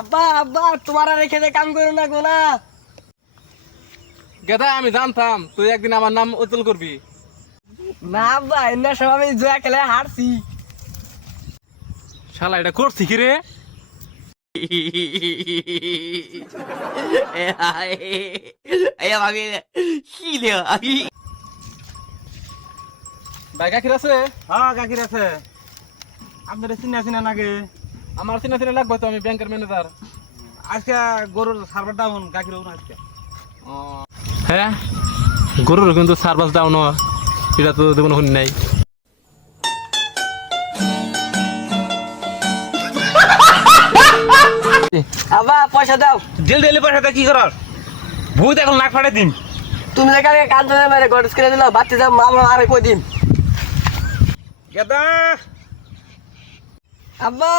আব্বা আব্বা তোমার আর এখানে কাম করো না গো না। গেদা আমি জানতাম তুই একদিন আমার নাম উজ্জ্বল করবি। না আব্বা এমনি সব আমি জুয়া খেলে হারছি। শালা এটা করছি কি রে? ভাই গাখির আছে? হ্যাঁ গাখির আছে। আপনার চিনা চিনা নাকি? আমার চিনা চিনা লাগবে তো, আমি ব্যাংকের ম্যানেজার। আজকে গরুর সার্ভার ডাউন, গাখির না আজকে। হ্যাঁ গরুর কিন্তু সার্ভাস ডাউন, এটা তো দেখুন শুনি নাই। আব্বা পয়সা দাও। জেল দিলে পয়সাটা কি করার? ভূত এখন নাক ফাটাই দিন। তুমি যেখানে কান্দনে মেরে গড় করে দিল বাচ্চা যাও মামলা আরে কই দিন। গেদা আব্বা